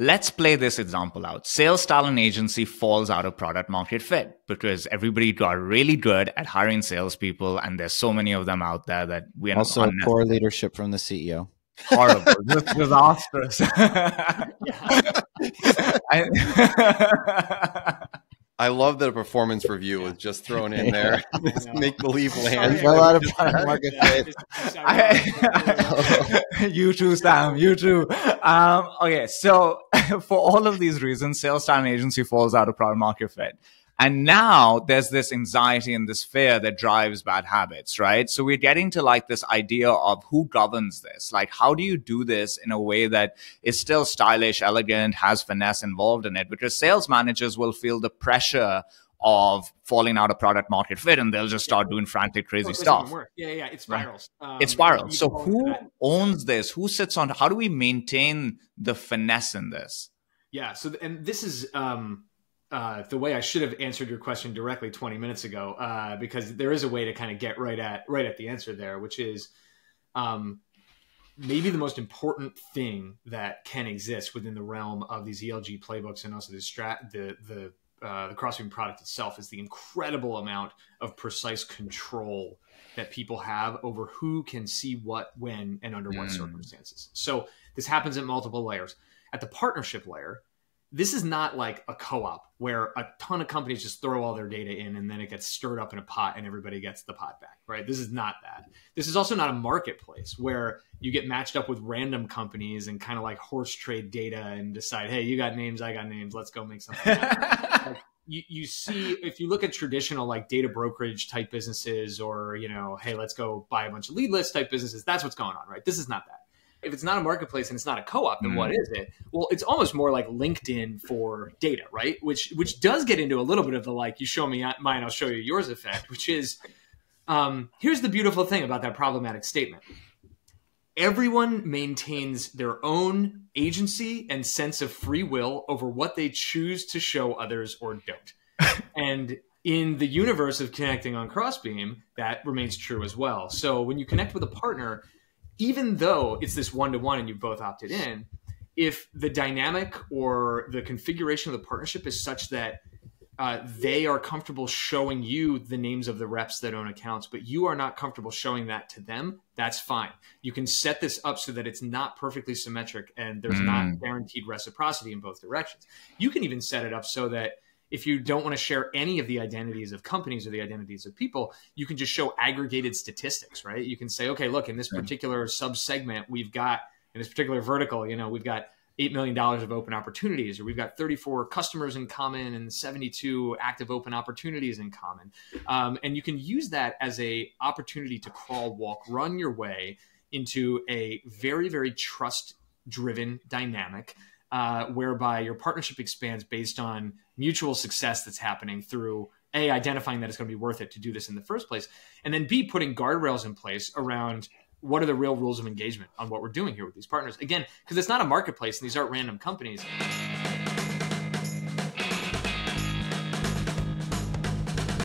Let's play this example out. Sales talent agency falls out of product market fit because everybody got really good at hiring salespeople, and there's so many of them out there that we are also poor leadership from the CEO. Horrible, just disastrous. I love that a performance review was just thrown in there. Make believe land. Well out of product market fit. You too, Sam. You too. Okay, so for all of these reasons, sales talent agency falls out of product market fit. And now there's this anxiety and this fear that drives bad habits, right? So we're getting to like this idea of who governs this. Like, how do you do this in a way that is still stylish, elegant, has finesse involved in it? Because sales managers will feel the pressure of falling out of product market fit, and they'll just start doing frantic, crazy stuff. Yeah, it spirals. It spirals. So who owns this? Who sits on? How do we maintain the finesse in this? Yeah. So, and this is the way I should have answered your question directly 20 minutes ago, because there is a way to kind of get right at the answer there, which is maybe the most important thing that can exist within the realm of these ELG playbooks and also the Crossbeam product itself is the incredible amount of precise control that people have over who can see what, when, and under what circumstances. So this happens at multiple layers. At the partnership layer, this is not like a co-op where a ton of companies just throw all their data in and then it gets stirred up in a pot and everybody gets the pot back, right? This is not that. This is also not a marketplace where you get matched up with random companies and kind of like horse trade data and decide, hey, you got names, I got names, let's go make something happen. Like, you see, if you look at traditional like data brokerage type businesses or, you know, hey, let's go buy a bunch of lead list type businesses, that's what's going on, right? This is not that. If it's not a marketplace and it's not a co-op, then what is it? Well, it's almost more like LinkedIn for data, right? Which does get into a little bit of the like, you show me mine, I'll show you yours effect, which is, here's the beautiful thing about that problematic statement. Everyone maintains their own agency and sense of free will over what they choose to show others or don't. And in the universe of connecting on Crossbeam, that remains true as well. So when you connect with a partner, even though it's this one-to-one and you've both opted in, if the dynamic or the configuration of the partnership is such that they are comfortable showing you the names of the reps that own accounts, but you are not comfortable showing that to them, that's fine. You can set this up so that it's not perfectly symmetric and there's not guaranteed reciprocity in both directions. You can even set it up so that if you don't want to share any of the identities of companies or the identities of people, you can just show aggregated statistics, right? You can say, okay, look, in this particular sub-segment, we've got, in this particular vertical, you know, we've got $8 million of open opportunities, or we've got 34 customers in common and 72 active open opportunities in common. And you can use that as a opportunity to crawl, walk, run your way into a very, very trust-driven dynamic whereby your partnership expands based on mutual success that's happening through A, identifying that it's going to be worth it to do this in the first place, and then B, putting guardrails in place around what are the real rules of engagement on what we're doing here with these partners. Again, because it's not a marketplace and these aren't random companies.